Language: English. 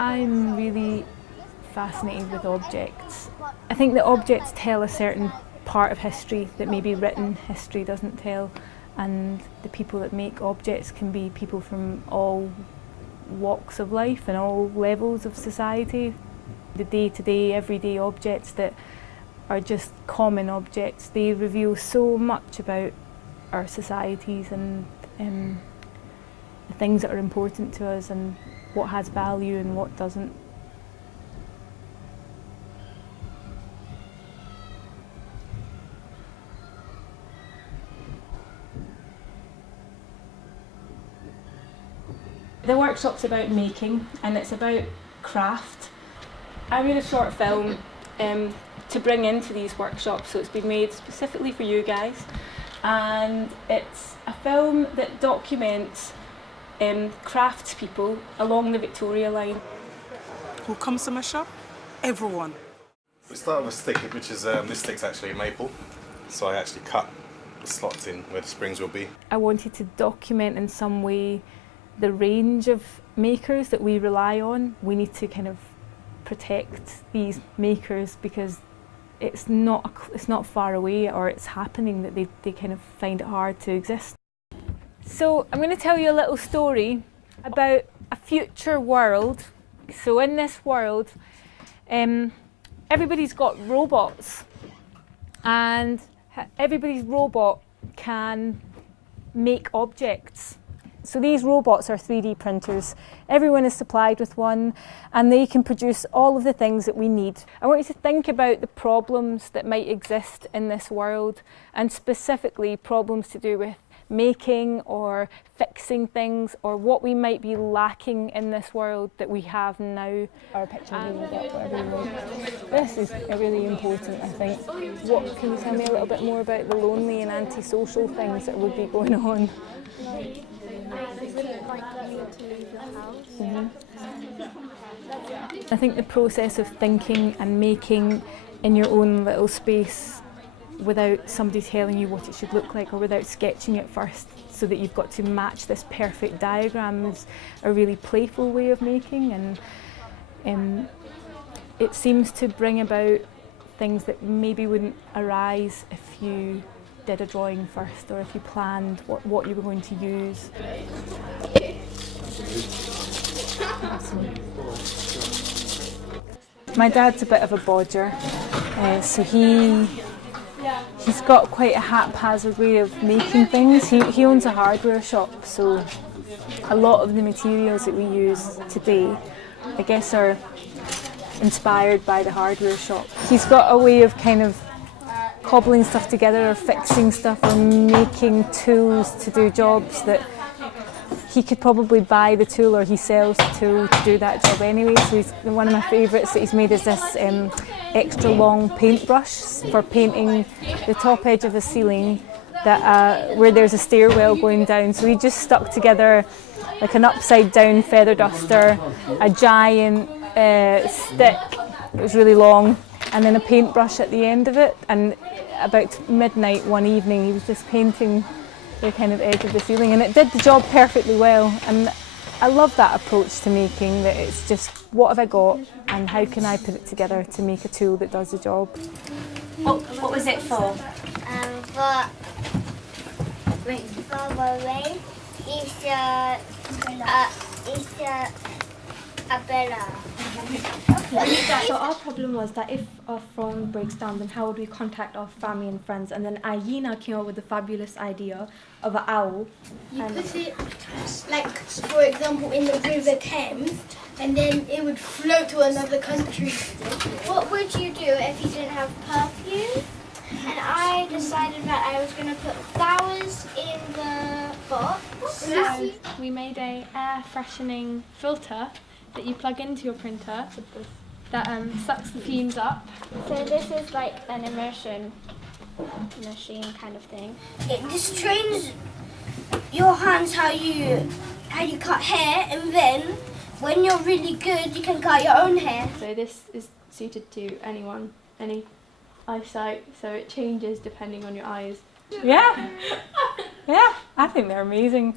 I'm really fascinated with objects. I think that objects tell a certain part of history that maybe written history doesn't tell, and the people that make objects can be people from all walks of life and all levels of society. The day-to-day, everyday objects that are just common objects, they reveal so much about our societies and the things that are important to us and what has value and what doesn't. The workshop's about making and it's about craft. I made a short film to bring into these workshops, so it's been made specifically for you guys, and it's a film that documents craftspeople along the Victoria line. Who comes to my shop? Everyone. We start with a stick, which is this stick's actually maple, so I actually cut the slots in where the springs will be. I wanted to document in some way the range of makers that we rely on. We need to kind of protect these makers because it's not far away, or it's happening that they kind of find it hard to exist. So I'm going to tell you a little story about a future world. So in this world, everybody's got robots, and everybody's robot can make objects. So these robots are 3D printers. Everyone is supplied with one, and they can produce all of the things that we need. I want you to think about the problems that might exist in this world, and specifically problems to do with making or fixing things, or what we might be lacking in this world that we have now. Our picture This is really important, I think. Can you tell me a little bit more about the lonely and antisocial things that would be going on? I think the process of thinking and making in your own little space without somebody telling you what it should look like, or without sketching it first so that you've got to match this perfect diagram, is a really playful way of making, and it seems to bring about things that maybe wouldn't arise if you did a drawing first, or if you planned what you were going to use. My dad's a bit of a bodger, so he's got quite a haphazard way of making things. He owns a hardware shop, so a lot of the materials that we use today, I guess, are inspired by the hardware shop. He's got a way of kind of cobbling stuff together, or fixing stuff, or making tools to do jobs that he could probably buy the tool, or he sells the tool to do that job anyway. So one of my favourites that he's made is this extra long paintbrush for painting the top edge of a ceiling that where there's a stairwell going down. So he just stuck together like an upside down feather duster, a giant stick that was really long, and then a paintbrush at the end of it. And about midnight one evening he was just painting the kind of edge of the ceiling, and it did the job perfectly well. And I love that approach to making, that it's just, what have I got and how can I put it together to make a tool that does the job. What was it for? So our problem was that if our phone breaks down, then how would we contact our family and friends? And then Aina came up with the fabulous idea of an owl. You put it, like, for example, in the River Thames, and then it would float to another country. What would you do if you didn't have perfume? And I decided that I was going to put flowers in the box. So we made a air freshening filter that you plug into your printer that sucks the fumes up. So this is like an immersion machine kind of thing. This trains your hands how you cut hair, and then when you're really good, you can cut your own hair. So this is suited to anyone, any eyesight, so it changes depending on your eyes. Yeah, yeah, I think they're amazing.